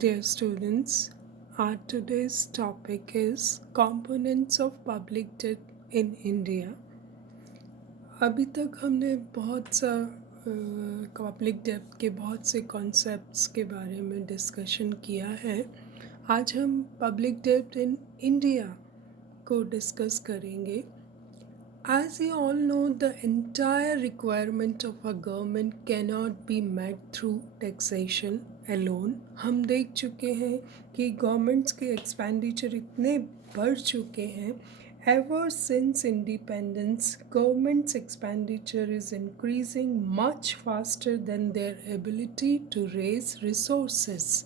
Dear students, our today's topic is components of public debt in India. अभी तक हमने बहुत सा पब्लिक डेब्ट के बहुत से कॉन्सेप्ट्स के बारे में डिस्कशन किया है। आज हम पब्लिक डेब्ट इन इंडिया को डिस्कस करेंगे। As you all know, the entire requirement of a government cannot be met through taxation alone. हम देख चुके हैं कि गवर्नमेंट्स के एक्सपेंडिचर इतने बढ़ चुके हैं। Ever since independence, government's expenditure is increasing much faster than their ability to raise resources.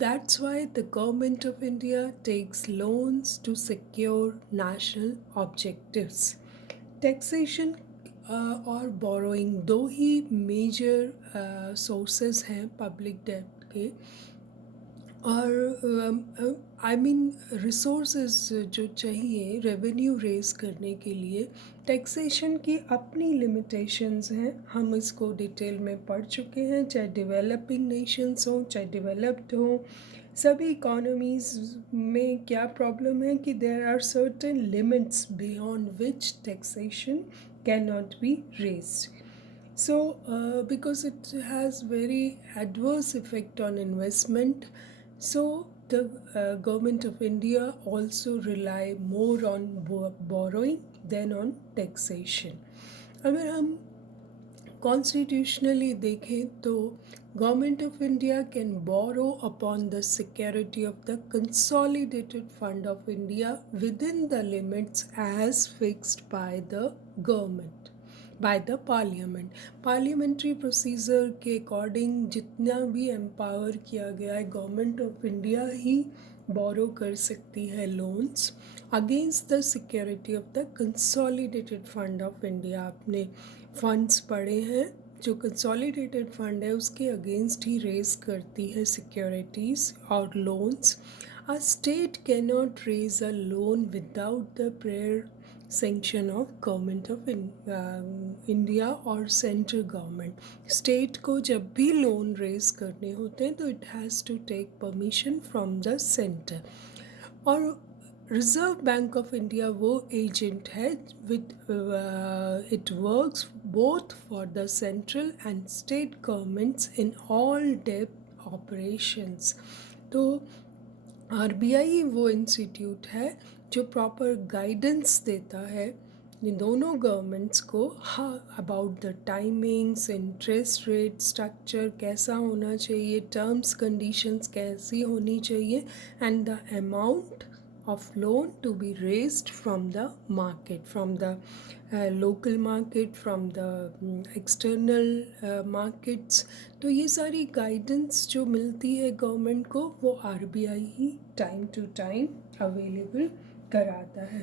That's why the government of India takes loans to secure national objectives. Taxation और borrowing दो ही major sources हैं public डेब्ट के। और resources जो चाहिए revenue raise करने के लिए, टैक्सेशन की अपनी लिमिटेशंस हैं। हम इसको डिटेल में पढ़ चुके हैं, चाहे डेवलपिंग नेशंस हों चाहे डेवलप्ड हों, सभी इकोनॉमीज़ में क्या प्रॉब्लम है कि there are certain limits beyond which taxation can not be raised. So, because it has very adverse effect on investment, so the government of India also rely more on borrowing than on taxation. अगर हम constitutionally देखें तो Government of India can borrow upon the security of the Consolidated Fund of India within the limits as fixed by the government. By the parliament, parliamentary procedure के according जितना भी empower किया गया है, गवर्नमेंट ऑफ इंडिया ही बोरो कर सकती है loans against the security of the consolidated fund of India. आपने फंड्स पढ़े हैं, जो कंसोलिडेटेड फंड है उसके अगेंस्ट ही रेज करती है सिक्योरिटीज़ और loans. A state can not raise a loan without the prior sanction of government of India और सेंट्रल गवर्नमेंट. स्टेट को जब भी लोन रेज करने होते हैं तो it has to take permission from the centre. और रिजर्व बैंक ऑफ इंडिया वो एजेंट है with it works both for the central and state governments in all डेब्ट ऑपरेशंस. तो आरबीआई वो इंस्टीट्यूट है जो प्रॉपर गाइडेंस देता है इन दोनों गवर्नमेंट्स को, हाँ, about the timings, interest rate structure कैसा होना चाहिए, टर्म्स कंडीशंस कैसी होनी चाहिए, and the amount of loan to be raised from the market, from the local market, from the external markets. तो ये सारी गाइडेंस जो मिलती है गवर्नमेंट को वो आरबीआई ही टाइम टू टाइम अवेलेबल कराता है.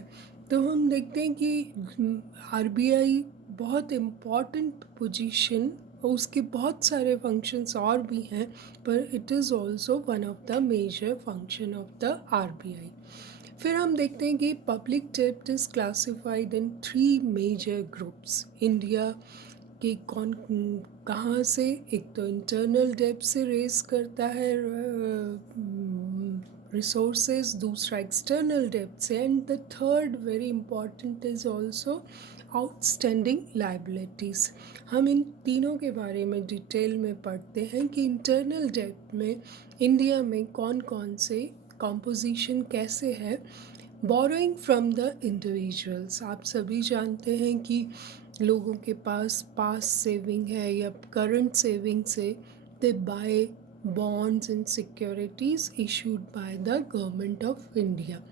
तो हम देखते हैं कि आरबीआई बहुत इम्पॉर्टेंट पोजीशन, और उसके बहुत सारे फंक्शंस और भी हैं, पर it is also one of the major function of the RBI. फिर हम देखते हैं कि पब्लिक डेब्ट is classified in 3 major groups. India के कौन कहाँ से, एक तो इंटरनल डेब्ट से रेज करता है रिसोर्सेज, दूसरा एक्सटर्नल डेब्ट से, and the third very important is also outstanding liabilities. हम इन तीनों के बारे में डिटेल में पढ़ते हैं कि इंटरनल डेब्ट में इंडिया में कौन कौन से कॉम्पोजिशन कैसे है. बोरोइंग फ्रॉम द इंडिविजुअल्स, आप सभी जानते हैं कि लोगों के पास सेविंग है या करंट सेविंग से they buy bonds and securities issued by the government of India.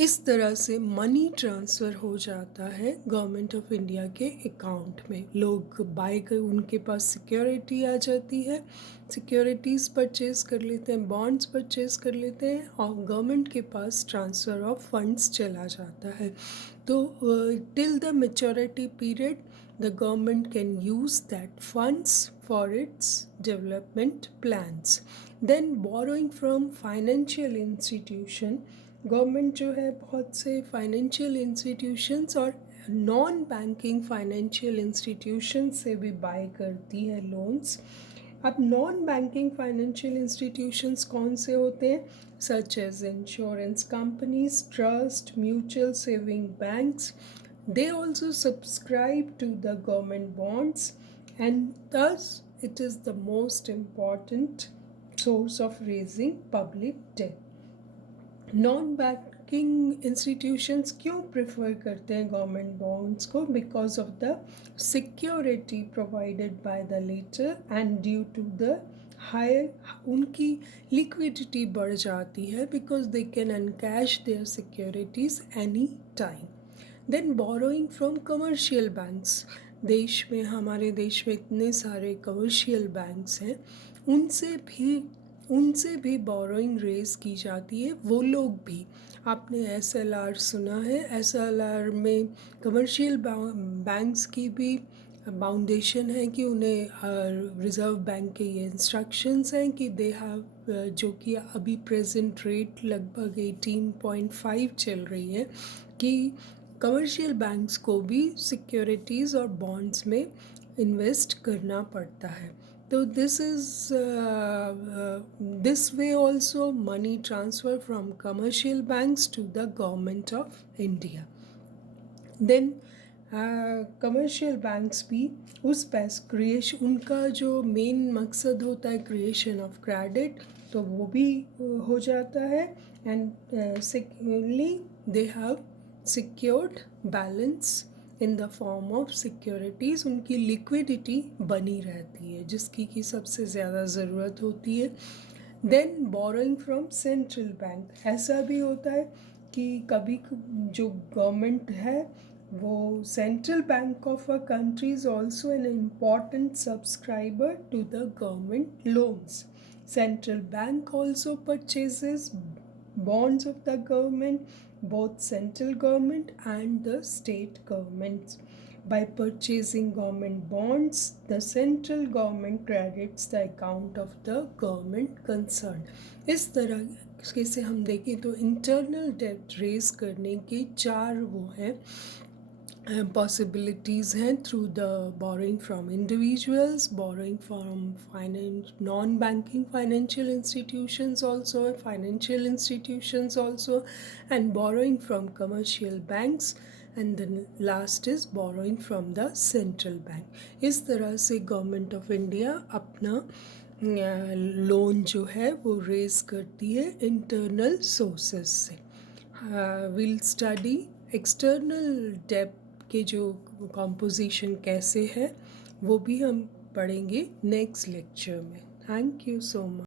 इस तरह से मनी ट्रांसफ़र हो जाता है गवर्नमेंट ऑफ इंडिया के अकाउंट में. लोग बाय कर, उनके पास सिक्योरिटी आ जाती है, सिक्योरिटीज़ परचेज़ कर लेते हैं, बॉन्ड्स परचेज़ कर लेते हैं, और गवर्नमेंट के पास ट्रांसफ़र ऑफ फंड्स चला जाता है. तो till the maturity period the government can use that funds for its development plans. Then borrowing from financial institution, government जो है बहुत से फाइनेंशियल इंस्टीट्यूशंस और नॉन बैंकिंग फाइनेंशियल इंस्टीट्यूशन से भी बाय करती है लोन्स. अब नॉन बैंकिंग फाइनेंशियल इंस्टीट्यूशंस कौन से होते हैं? Such as insurance companies, trust, mutual saving banks. They also subscribe to the government bonds, and thus it is the most important source of raising public debt. Non banking institutions क्यों prefer करते हैं government bonds को? Because of the security provided by the latter and due to the higher, उनकी liquidity बढ़ जाती है because they can encash their securities any time. Then borrowing from commercial banks. देश में, हमारे देश में इतने सारे कमर्शियल बैंक्स हैं, उनसे भी बोरोइंग रेज की जाती है. वो लोग भी, आपने एसएलआर सुना है, एसएलआर में कमर्शियल बैंक्स की भी बाउंडेशन है कि उन्हें रिज़र्व बैंक के ये इंस्ट्रक्शंस हैं कि दे हैव, जो कि अभी प्रेजेंट रेट लगभग 18.5 चल रही है, कि कमर्शियल बैंक्स को भी सिक्योरिटीज़ और बॉन्ड्स में इन्वेस्ट करना पड़ता है. तो this way also money transfer from commercial banks to the government of India. Then commercial banks भी उस पैसे क्रिएशन, उनका जो मेन मकसद होता है क्रिएशन ऑफ क्रेडिट, तो वो भी हो जाता है. And secondly they have secured balance in the form of securities. उनकी लिक्विडिटी बनी रहती है जिसकी कि सबसे ज़्यादा ज़रूरत होती है. Then borrowing from central bank. ऐसा भी होता है कि कभी जो गवर्नमेंट है, वो central bank of a country is also an important subscriber to the government loans. Central Bank also purchases bonds of the government, both central government and the state governments. By purchasing government bonds, the central government credits the account of the government concerned. इस तरह से हम देखें तो internal debt raise करने के 4 वो हैं possibilities हैं, through the borrowing from individuals, borrowing from non-banking financial institutions also, financial institutions also, and borrowing from commercial banks, and then last is borrowing from the central bank. इस तरह से government of India अपना loan जो है वो raise करती है internal sources से. विल स्टडी एक्सटर्नल डेट के जो कॉम्पोजिशन कैसे है, वो भी हम पढ़ेंगे नेक्स्ट लेक्चर में. Thank you so much.